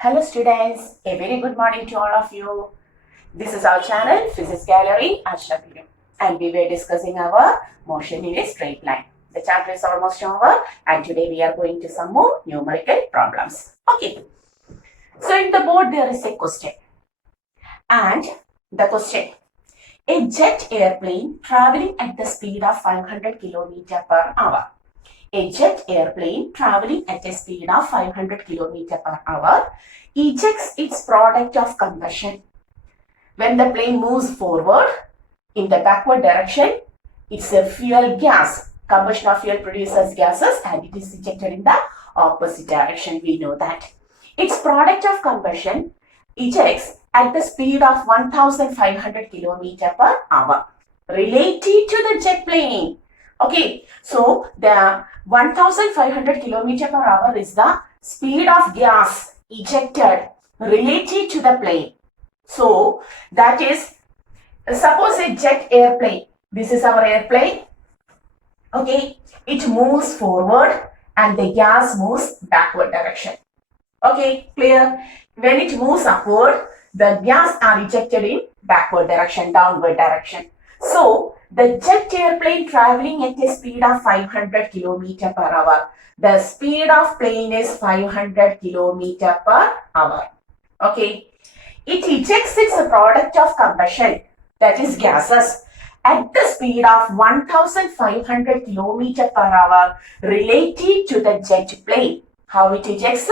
Hello students, a very good morning to all of you. This is our channel Physics Gallery Ashrafi, and we were discussing our motion in a straight line. The chapter is almost over and today we are going to some more numerical problems. Okay, so in the board there is a question, and the question: a jet airplane traveling at the speed of 500 km per hour. A jet airplane traveling at a speed of 500 km per hour ejects its product of combustion. When the plane moves forward in the backward direction, it's a fuel gas. Combustion of fuel produces gases and it is ejected in the opposite direction. We know that. Its product of combustion ejects at the speed of 1500 km per hour related to the jet plane. Okay, so the 1500 km per hour is the speed of gas ejected related to the plane. So that is, suppose a jet airplane. This is our airplane. Okay, it moves forward and the gas moves backward direction. Okay, clear? When it moves upward, the gas are ejected in backward direction, downward direction. So the jet airplane traveling at a speed of 500 km per hour. The speed of plane is 500 km per hour. Okay. It ejects its product of combustion, that is gases, at the speed of 1500 km per hour related to the jet plane. How it ejects?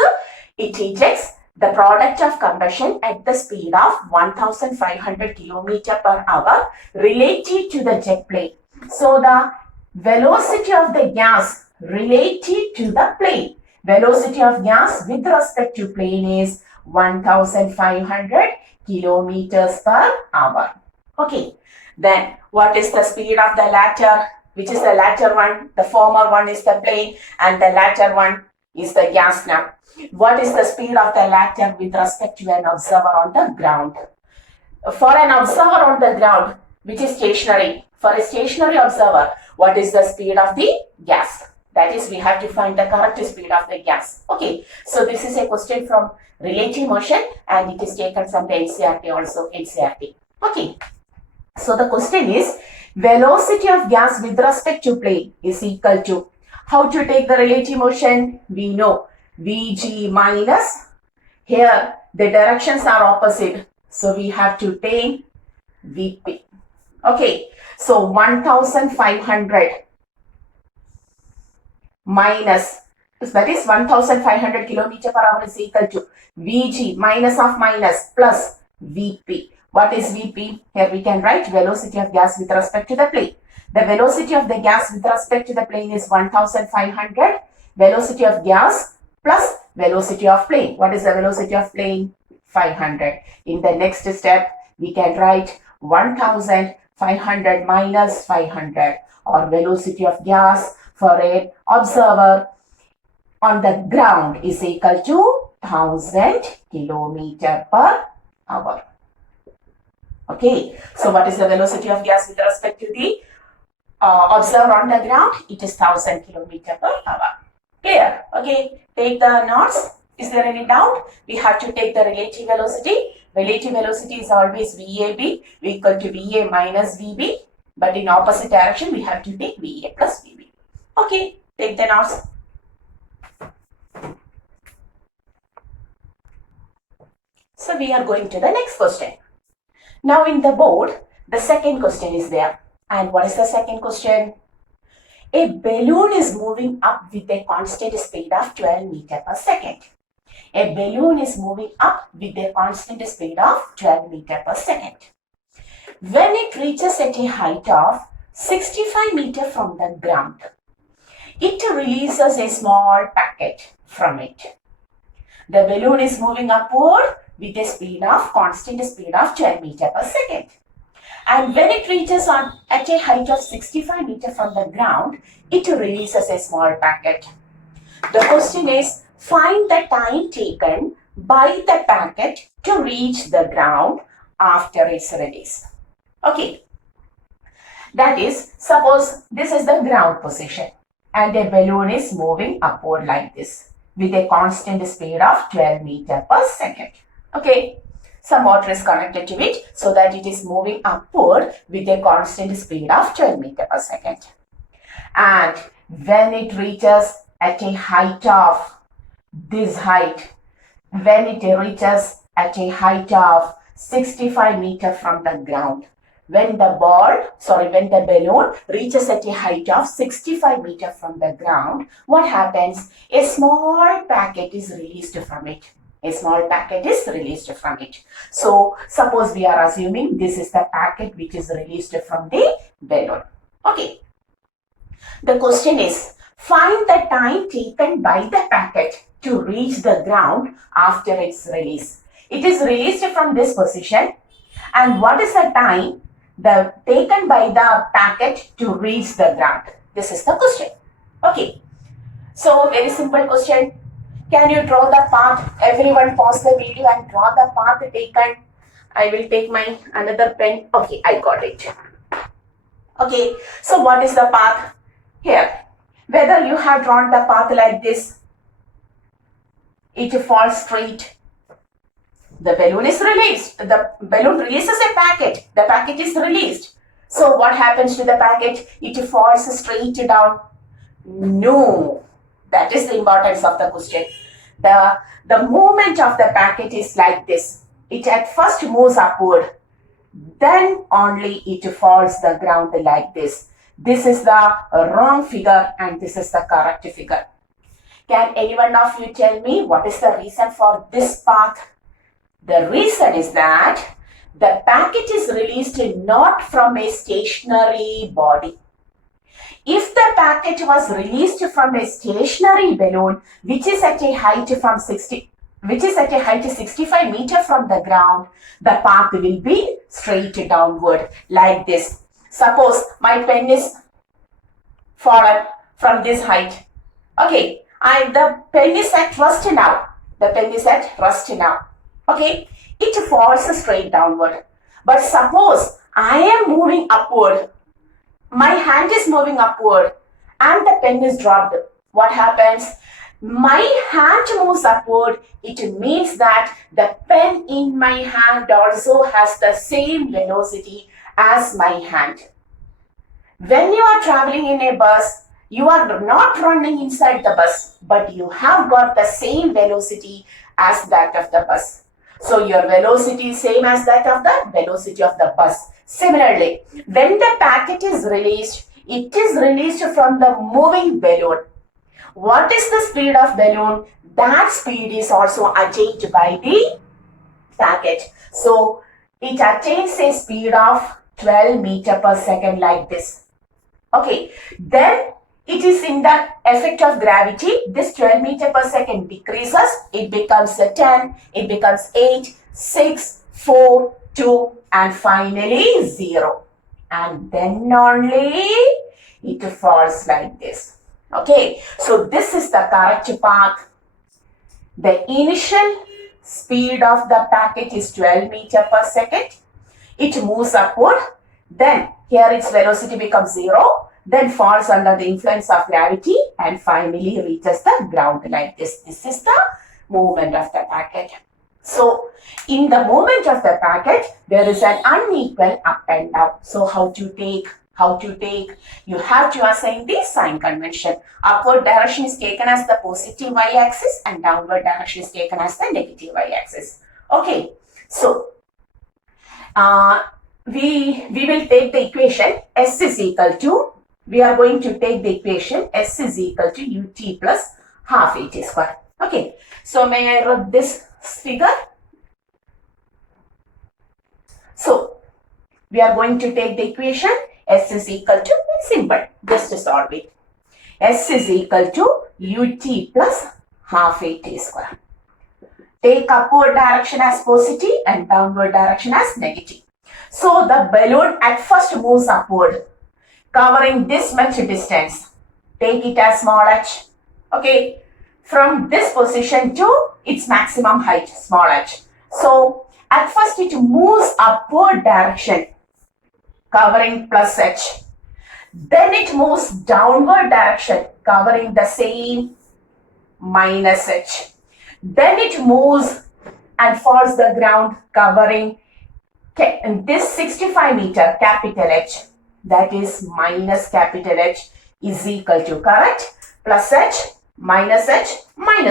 It ejects the product of combustion at the speed of 1500 km per hour related to the jet plane. So the velocity of the gas related to the plane, velocity of gas with respect to plane is 1500 kilometers per hour. Okay, then what is the speed of the latter? Which is the latter one? The former one is the plane and the latter one is the gas now. What is the speed of the latter with respect to an observer on the ground? For an observer on the ground, which is stationary, for a stationary observer, what is the speed of the gas? That is, we have to find the correct speed of the gas. Okay, so this is a question from relative motion and it is taken from the NCERT also, NCERT. Okay, so the question is, velocity of gas with respect to plane is equal to, how to take the relative motion? We know Vg minus, here the directions are opposite, so we have to take Vp. Okay, so 1500 minus, that is 1500 km per hour is equal to Vg minus of minus plus Vp. What is Vp? Here we can write velocity of gas with respect to the plane. The velocity of the gas with respect to the plane is 1500. Velocity of gas plus velocity of plane. What is the velocity of plane? 500. In the next step, we can write 1500 minus 500, or velocity of gas for an observer on the ground is equal to 1000 km per hour. Okay, so what is the velocity of gas with respect to the observer on the ground? It is 1000 km per hour. Clear? Okay, take the notes. Is there any doubt? We have to take the relative velocity. Relative velocity is always VAB equal to VA minus VB, but in opposite direction we have to take VA plus VB. Okay, take the notes. So we are going to the next question. Now in the board, the second question is there. And what is the second question? A balloon is moving up with a constant speed of 12 meters per second. A balloon is moving up with a constant speed of 12 meters per second. When it reaches at a height of 65 meters from the ground, it releases a small packet from it. The balloon is moving upward with a constant speed of 12 meters per second. And when it reaches at a height of 65 meters from the ground, it releases a small packet. The question is, find the time taken by the packet to reach the ground after its release. Okay, that is, suppose this is the ground position and a balloon is moving upward like this. with a constant speed of 12 meters per second. Okay. Some motor is connected to it so that it is moving upward with a constant speed of 12 meters per second. And when it reaches at a height of this height, when it reaches at a height of 65 meters from the ground, when the balloon reaches at a height of 65 meters from the ground, what happens? A small packet is released from it. A small packet is released from it. So, suppose we are assuming this is the packet which is released from the balloon. Okay. The question is, find the time taken by the packet to reach the ground after its release. It is released from this position, and what is the time taken by the packet to reach the ground? This is the question. Okay. So, very simple question. Can you draw the path? Everyone pause the video and draw the path taken. I will take my another pen. Okay, I got it. Okay, so what is the path? Here, whether you have drawn the path like this, it falls straight. The balloon is released. The balloon releases a packet. The packet is released. So what happens to the packet? It falls straight down. No. That is the importance of the question. The movement of the packet is like this. It at first moves upward. Then only it falls the ground like this. This is the wrong figure and this is the correct figure. Can anyone of you tell me what is the reason for this path? The reason is that the packet is released not from a stationary body. If the packet was released from a stationary balloon, which is at a height 65 meters from the ground, the path will be straight downward like this. Suppose my pen is fallen from this height. Okay, the pen is at rest now. The pen is at rest now. Okay, it falls straight downward. But suppose I am moving upward. My hand is moving upward and the pen is dropped. What happens? My hand moves upward. It means that the pen in my hand also has the same velocity as my hand. When you are traveling in a bus, you are not running inside the bus, but you have got the same velocity as that of the bus. So your velocity is same as that of the velocity of the bus. Similarly, when the packet is released, it is released from the moving balloon. What is the speed of balloon? That speed is also attained by the packet. So it attains a speed of 12 meters per second like this. Okay, then it is in the effect of gravity. This 12 meters per second decreases. It becomes 10, it becomes 8, 6, 4, 2 and finally 0. And then only it falls like this. Okay, so this is the correct path. The initial speed of the packet is 12 meters per second. It moves upward. Then here its velocity becomes 0. Then falls under the influence of gravity and finally reaches the ground like this. This is the movement of the packet. So, in the movement of the packet, there is an unequal up and down. So, how to take? You have to assign the sign convention. Upward direction is taken as the positive y-axis and downward direction is taken as the negative y-axis. Okay, so we will take the equation S is equal to, we are going to take the equation S is equal to ut plus half at square. Okay, so may I write this figure? So, we are going to take the equation S is equal to, simple, just to solve it. S is equal to ut plus half at square. Take upward direction as positive and downward direction as negative. So, the balloon at first moves upward, covering this much distance. Take it as small h. Okay, from this position to its maximum height, small h. So, at first it moves upward direction, covering plus h. Then it moves downward direction, covering the same minus h. Then it moves and falls the ground covering this 65 meter, capital H, that is minus capital H is equal to, correct, plus H minus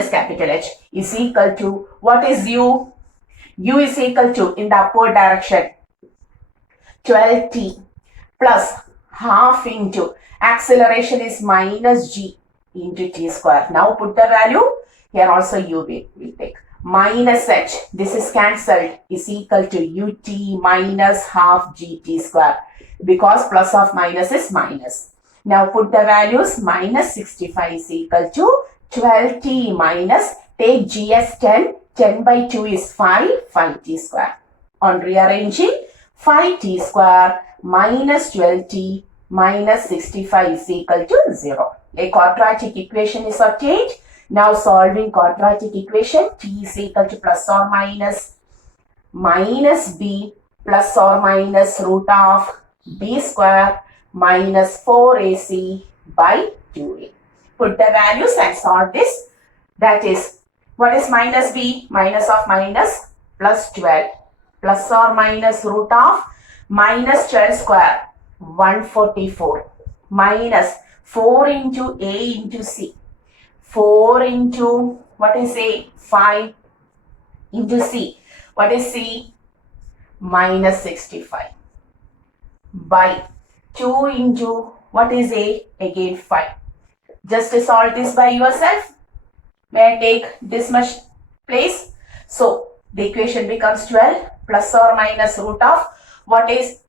capital H is equal to, what is U? U is equal to, in the upward direction, 12t plus half into, acceleration is minus g into t square. Now put the value, here also U will take. Minus h, this is cancelled, is equal to ut minus half gt square, because plus of minus is minus. Now put the values, minus 65 is equal to 12t minus, take g as 10, 10 by 2 is 5, 5t square. On rearranging, 5t square minus 12t minus 65 is equal to 0. A quadratic equation is obtained. Now solving quadratic equation, t is equal to plus or minus b plus or minus root of b square minus 4ac by 2a. Put the values and solve this. That is, what is minus b? Minus of minus plus 12 plus or minus root of minus 12 square 144 minus 4 into a into c. 4 into, what is A? 5 into C. What is C? Minus 65 by 2 into, what is A? Again 5. Just solve this by yourself. May I take this much place? So the equation becomes 12 plus or minus root of, what is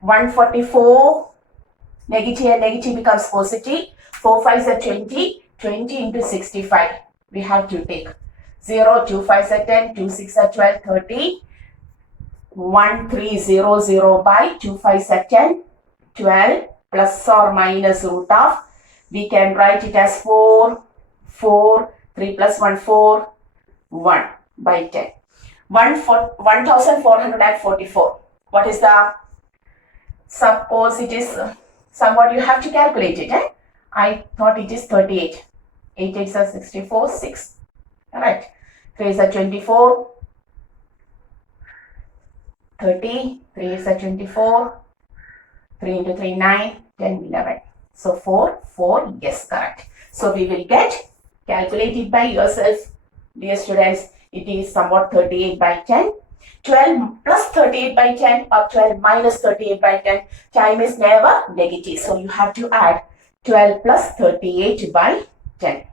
144, negative and negative becomes positive. 4 5s are 20. 20 into 65, we have to take 0, 2 5s are 10, 2 6 are 12, 30, 1300 by 2 5s are 10, 12 plus or minus root of, we can write it as 4, 3 plus 1, 4, 1 by 10. 1444. What is the, suppose it is somewhat you have to calculate it. I thought it is 38. 8 8s are 64, 6. Alright. 3s are 24. 30. 3 8s are 24. 3 into 3, 9. 10, 11. So 4, 4. Yes, correct. So we will get, calculate it by yourself, dear students. It is somewhat 38 by 10. 12 plus 38 by 10 or 12 minus 38 by 10. Time is never negative. So you have to add 12 plus 38 by 10.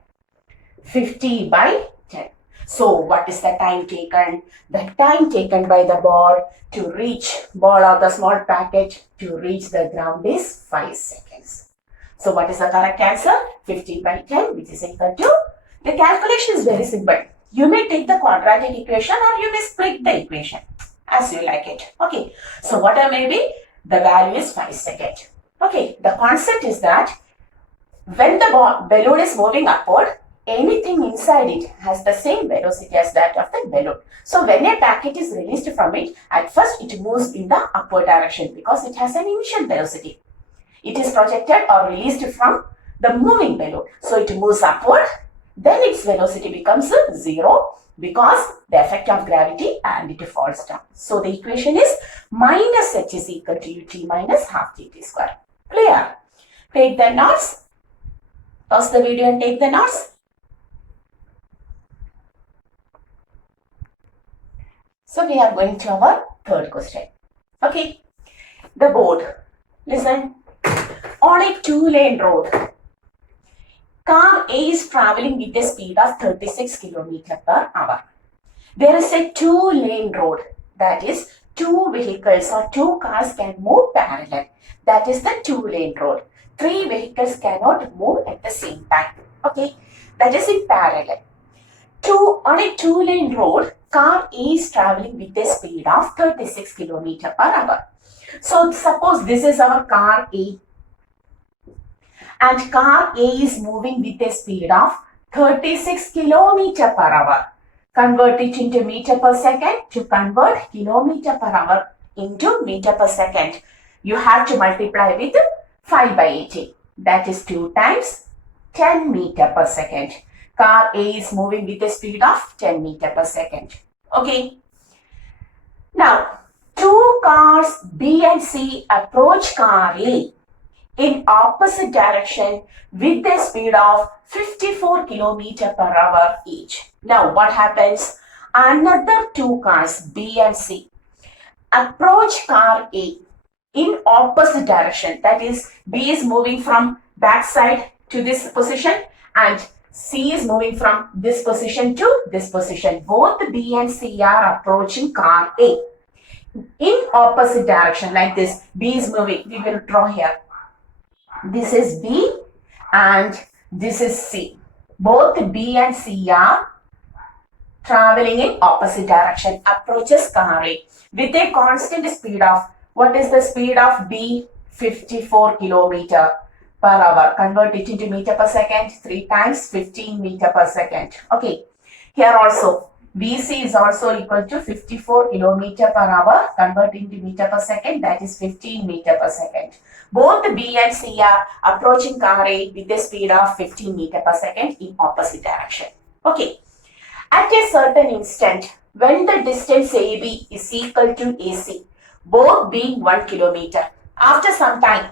50 by 10. So what is the time taken? The time taken by the ball to reach, ball or the small packet to reach the ground is 5 seconds. So what is the correct answer? 50 by 10, which is equal to, the calculation is very simple. You may take the quadratic equation or you may split the equation as you like it. Okay. So whatever may be, the value is 5 seconds. Okay. The concept is that when the balloon is moving upward, anything inside it has the same velocity as that of the balloon. So when a packet is released from it, at first it moves in the upward direction because it has an initial velocity. It is projected or released from the moving balloon. So it moves upward, then its velocity becomes 0 because the effect of gravity, and it falls down. So the equation is minus h is equal to ut minus half gt square. Clear? Take the notes. Pause the video and take the notes. So we are going to our third question. Okay. The board. Listen. On a 2-lane road, car A is traveling with a speed of 36 km per hour. There is a 2-lane road. That is, 2 vehicles or 2 cars can move parallel. That is the 2-lane road. 3 vehicles cannot move at the same time. Okay. That is in parallel. On a 2-lane road, car A is traveling with a speed of 36 km per hour. So suppose this is our car A. And car A is moving with a speed of 36 km per hour. Convert it into meter per second. To convert kilometer per hour into meter per second, you have to multiply with 5 by 80. That is 2 times 10 meter per second. car A is moving with a speed of 10 meter per second. Okay. Now, two cars B and C approach car A in opposite direction with a speed of 54 km per hour each. Now, what happens? Another two cars B and C approach car A in opposite direction. That is, B is moving from back side to this position and C is moving from this position to this position. Both B and C are approaching car A in opposite direction like this. B is moving. We will draw here. This is B and this is C. Both B and C are traveling in opposite direction, approaches car A with a constant speed of, what is the speed of B? 54 km per hour. Convert it into meter per second. 3 times 15 meter per second. Okay. Here also, VC is also equal to 54 km per hour. Convert into meter per second. That is 15 meter per second. Both B and C are approaching car A with a speed of 15 meter per second in opposite direction. Okay. At a certain instant, when the distance AB is equal to AC, both being 1 kilometer. After some time,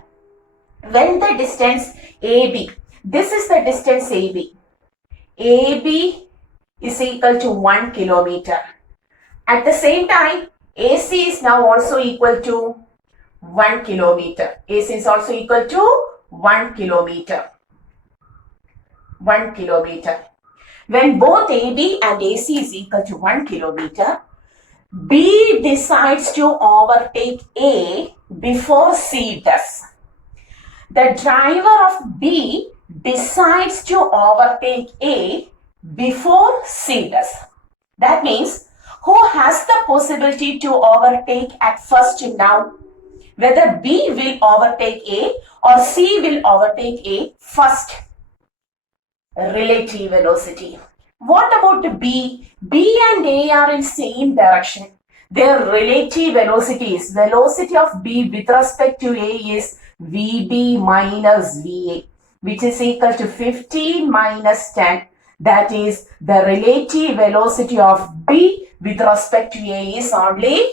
when the distance AB, this is the distance AB, AB is equal to 1 kilometer. At the same time, AC is now also equal to 1 kilometer. AC is also equal to 1 kilometer. 1 kilometer. When both AB and AC is equal to 1 kilometer, B decides to overtake A before C does. The driver of B decides to overtake A before C does. That means, who has the possibility to overtake at first now? Whether B will overtake A or C will overtake A first. Relative velocity. What about B? B and A are in same direction. Their relative velocities, velocity of B with respect to A is VB minus VA, which is equal to 15 minus 10. That is, the relative velocity of B with respect to A is only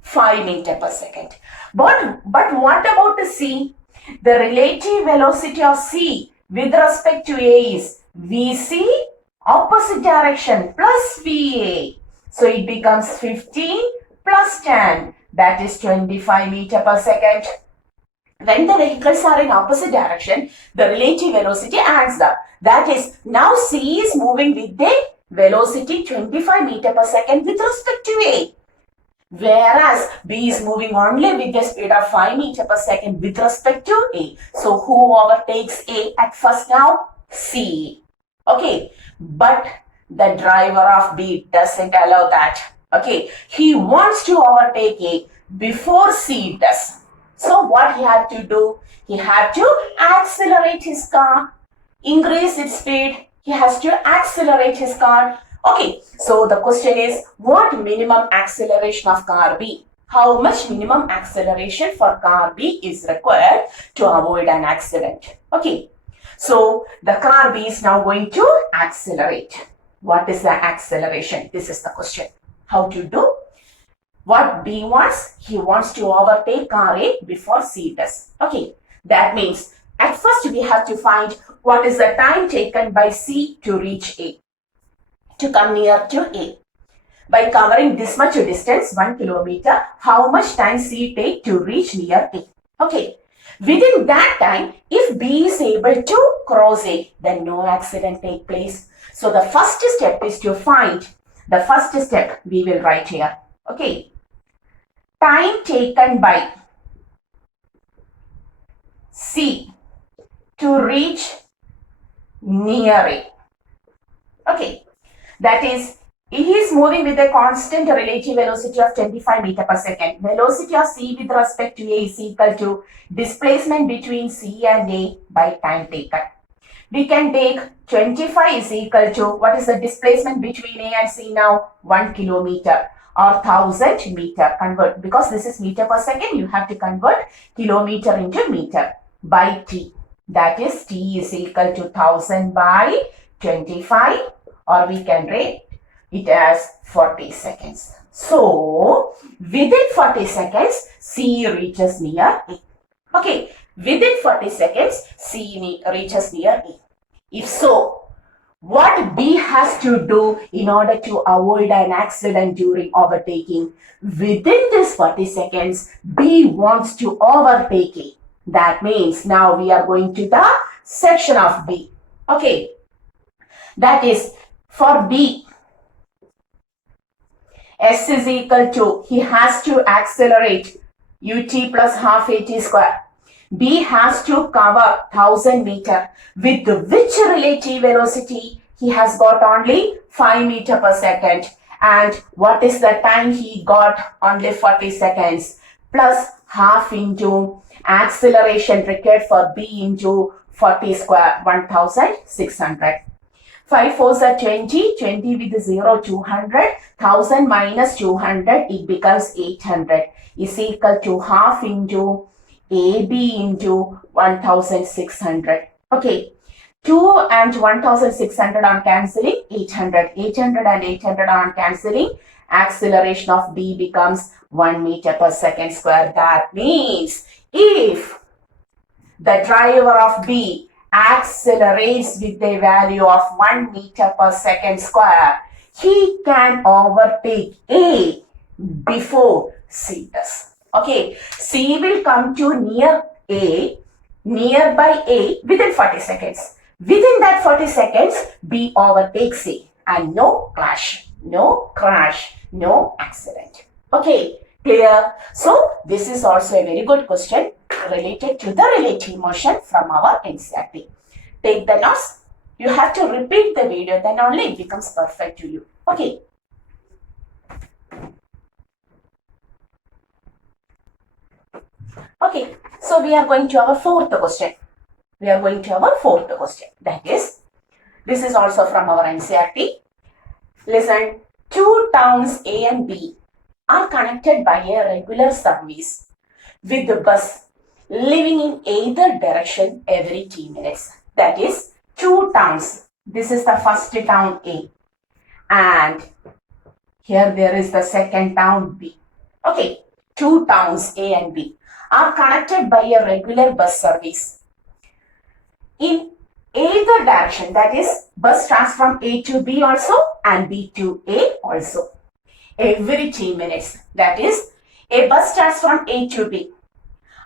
5 meter per second. But what about the C? The relative velocity of C with respect to A is VC opposite direction plus VA. So it becomes 15 plus 10, that is 25 meter per second. When the vehicles are in opposite direction, the relative velocity adds up. That is, now C is moving with the velocity 25 meter per second with respect to A. Whereas B is moving only with the speed of 5 meter per second with respect to A. So who overtakes A at first now? C. Okay, but the driver of B doesn't allow that. Okay, he wants to overtake A before C does. So what he had to do? He had to accelerate his car, increase its speed. He has to accelerate his car. Okay, so the question is, what minimum acceleration of car B? How much minimum acceleration for car B is required to avoid an accident? Okay. So the car B is now going to accelerate. What is the acceleration? This is the question. How to do? What B wants? He wants to overtake car A before C does. Okay. That means at first we have to find what is the time taken by C to reach A, to come near to A. By covering this much distance, 1 kilometer, how much time C take to reach near A? Okay. Within that time, if B is able to cross A, then no accident take place. So the first step is to find, the first step we will write here. Okay. Time taken by C to reach near A. Okay. That is, he is moving with a constant relative velocity of 25 meter per second. Velocity of C with respect to A is equal to displacement between C and A by time taken. We can take 25 is equal to, what is the displacement between A and C now? 1 kilometer or 1000 meter. Convert, because this is meter per second, you have to convert kilometer into meter by T. That is, T is equal to 1000 by 25, or we can rate it as 40 seconds. So, within 40 seconds, C reaches near A. Okay, within 40 seconds, C reaches near A. If so, what B has to do in order to avoid an accident during overtaking? Within this 40 seconds, B wants to overtake A. That means now we are going to the section of B. Okay, that is for B, S is equal to, he has to accelerate ut plus half at square. B has to cover 1000 meter with which relative velocity? He has got only 5 meter per second. And what is the time he got? Only 40 seconds plus half into acceleration required for B into 40 square, 1600. 5 4s are 20, 20 with 0, 200, 1000 minus 200, it becomes 800 is equal to half into AB into 1600. Okay, 2 and 1600 on cancelling, 800, 800 and 800 on cancelling, acceleration of B becomes 1 meter per second square. That means if the driver of B accelerates with a value of 1 meter per second square, he can overtake A before C does. Okay, C will come to nearby A within 40 seconds. Within that 40 seconds, B overtakes A and no crash, no accident. Okay, clear? So, this is also a very good question related to the relative motion from our NCERT. Take the notes. You have to repeat the video, then only it becomes perfect to you. Okay. Okay, so we are going to our fourth question. That is, this is also from our NCERT. Listen, two towns A and B are connected by a regular service with the bus leaving in either direction every 3 minutes. That is, two towns. This is the first town A. And here there is the second town B. Okay, two towns A and B are connected by a regular bus service in either direction. That is, bus starts from A to B also and B to A also. Every 3 minutes. That is, a bus starts from A to B.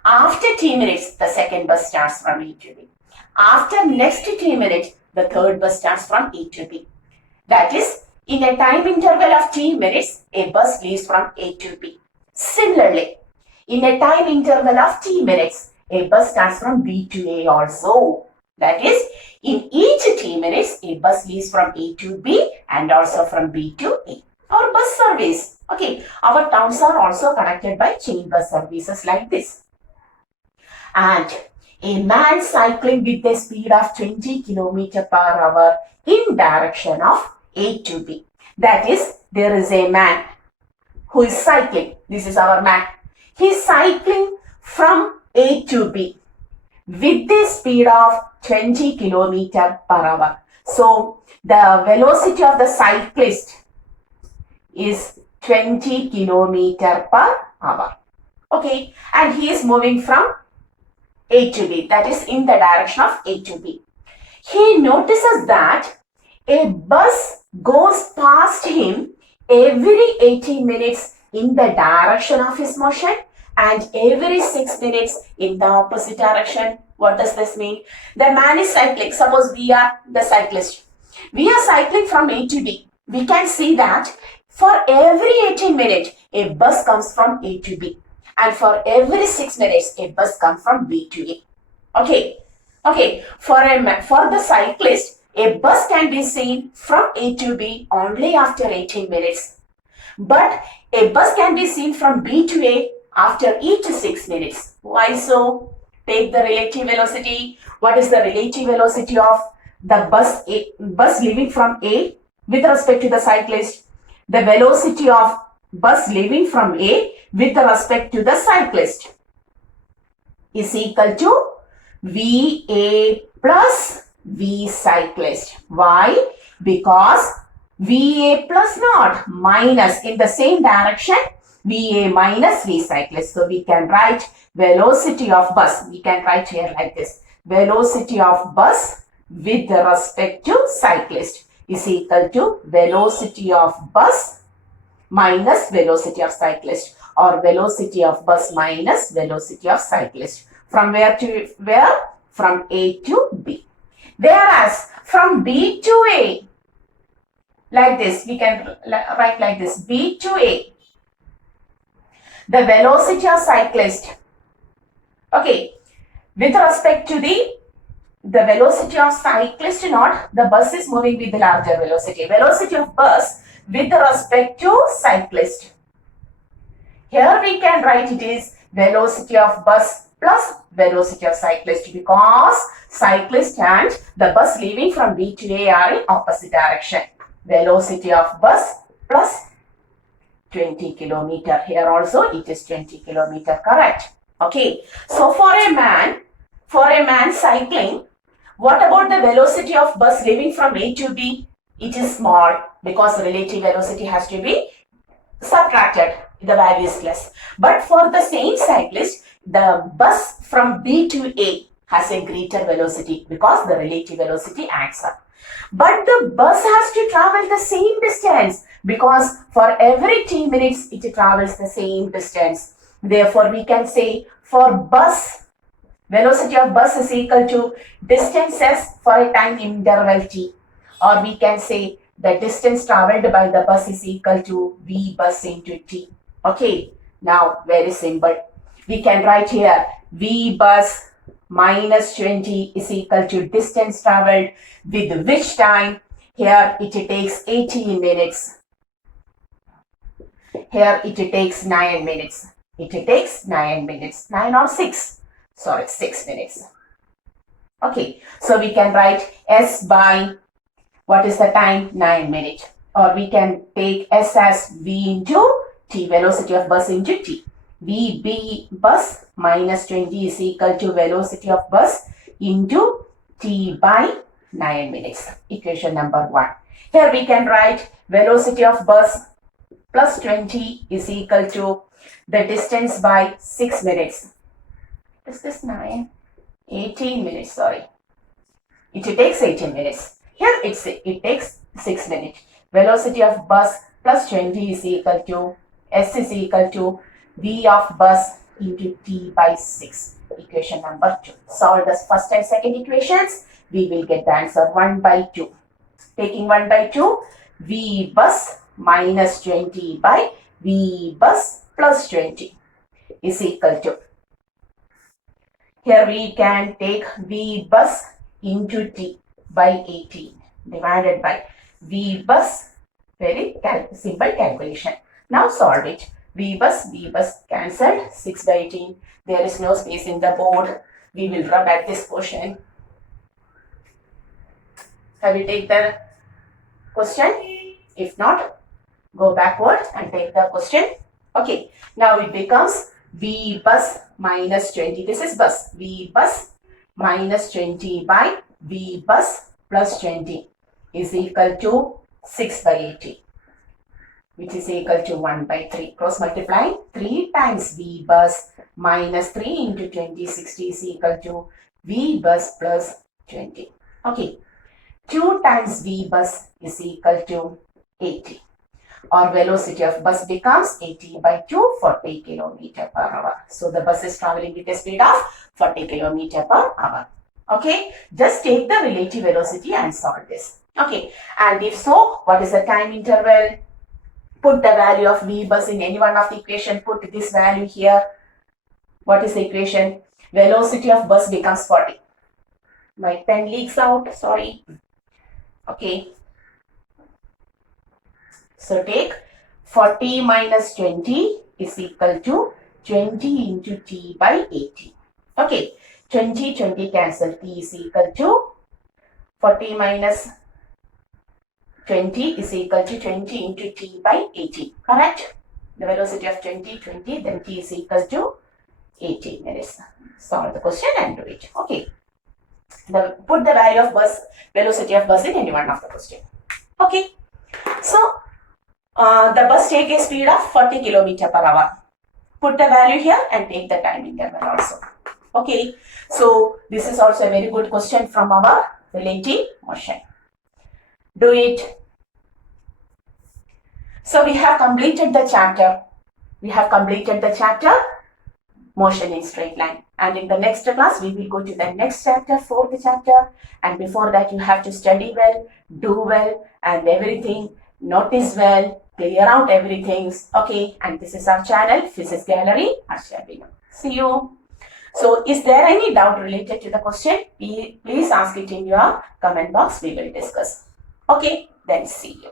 After 3 minutes, the second bus starts from A to B. After next 3 minutes, the third bus starts from A to B. That is, in a time interval of 3 minutes, a bus leaves from A to B. Similarly, in a time interval of 3 minutes, a bus starts from B to A also. That is, in each 3 minutes, a bus leaves from A to B and also from B to A. Our bus service. Okay, our towns are also connected by chain bus services like this. And a man cycling with a speed of 20 km per hour in direction of A to B. That is, there is a man who is cycling. This is our man. He is cycling from A to B with a speed of 20 km per hour. So, the velocity of the cyclist is 20 km per hour. Okay, and he is moving from A to B, that is in the direction of A to B. He notices that a bus goes past him every 80 minutes in the direction of his motion and every 6 minutes in the opposite direction. What does this mean? The man is cycling. Suppose we are the cyclist. We are cycling from A to B. We can see that for every 18 minutes, a bus comes from A to B. And for every 6 minutes, a bus comes from B to A. Okay. For the cyclist, a bus can be seen from A to B only after 18 minutes. But a bus can be seen from B to A after each 6 minutes. Why so? Take the relative velocity. What is the relative velocity of the bus leaving from A with respect to the cyclist? The velocity of bus leaving from A with respect to the cyclist is equal to VA plus V cyclist. Why? Because VA plus not minus in the same direction, VA minus V cyclist. So we can write velocity of bus. We can write here like this. Velocity of bus with respect to cyclist is equal to velocity of bus minus velocity of cyclist, or velocity of bus minus velocity of cyclist. From where to where? From A to B. Whereas from B to A, like this, we can write like this, B to A, the velocity of cyclist, okay, with respect to the velocity of cyclist not, the bus is moving with the larger velocity. Velocity of bus with respect to cyclist. Here we can write it is velocity of bus plus velocity of cyclist, because cyclist and the bus leaving from B to A are in opposite direction. Velocity of bus plus 20 kilometer. Here also it is 20 kilometer, correct? Okay. So for a man cycling, what about the velocity of bus leaving from A to B? It is small, because relative velocity has to be subtracted. The value is less. But for the same cyclist, the bus from B to A has a greater velocity, because the relative velocity adds up. But the bus has to travel the same distance, because for every 10 minutes it travels the same distance. Therefore, we can say for bus, velocity of bus is equal to distances for a time interval t, or we can say the distance traveled by the bus is equal to V bus into t. Okay, now very simple. We can write here V bus minus 20 is equal to distance traveled with which time. Here it takes 18 minutes. Here it takes 9 minutes. It takes 9 minutes. 9 or 6. Sorry, 6 minutes. Okay, so we can write S by, what is the time? 9 minutes. Or we can take S as V into T, velocity of bus into T. VB bus minus 20 is equal to velocity of bus into T by 9 minutes. Equation number 1. Here we can write velocity of bus plus 20 is equal to the distance by 6 minutes. Is this 9? 18 minutes, sorry. It takes 18 minutes. Here it takes 6 minutes. Velocity of bus plus 20 is equal to, S is equal to V of bus into T by 6. Equation number 2. Solve the first and second equations. We will get the answer 1 by 2. Taking 1 by 2, V bus minus 20 by V bus plus 20 is equal to, here we can take V bus into T by 18 divided by V bus, very simple calculation. Now solve it. V bus cancelled, 6 by 18. There is no space in the board. We will rub at this portion. Have you taken the question? If not, go backward and take the question. Okay, now it becomes V bus minus 20. This is bus. V bus minus 20 by V bus plus 20 is equal to 6 by 80, which is equal to 1 by 3. Cross multiply. 3 times V bus minus 3 into 20, 60 is equal to V bus plus 20. Okay. 2 times V bus is equal to 80. Or velocity of bus becomes 80 by 2, 40 km per hour. So the bus is traveling with a speed of 40 km per hour. Okay, just take the relative velocity and solve this. Okay, and if so, what is the time interval? Put the value of V bus in any one of the equation. Put this value here. What is the equation? Velocity of bus becomes 40. My pen leaks out, sorry. Okay. So take 40 minus 20 is equal to 20 into T by 80. Okay. 20 cancel. T is equal to 40 minus 20 is equal to 20 into T by 80. Correct? The velocity of 20, then T is equal to 80 minutes. Solve the question and do it. Okay. Put the value of bus, velocity of bus in any one of the question. Okay. So the bus take a speed of 40 kilometer per hour. Put the value here and take the time interval also. Okay. So this is also a very good question from our relative motion. Do it. So we have completed the chapter. Motion in straight line. And in the next class, we will go to the next chapter, fourth chapter. And before that, you have to study well, do well, and everything. Notice well, clear out everything. Okay. And this is our channel, Physics Gallery, Asha. See you. So, is there any doubt related to the question? Please ask it in your comment box. We will discuss. Okay. Then see you.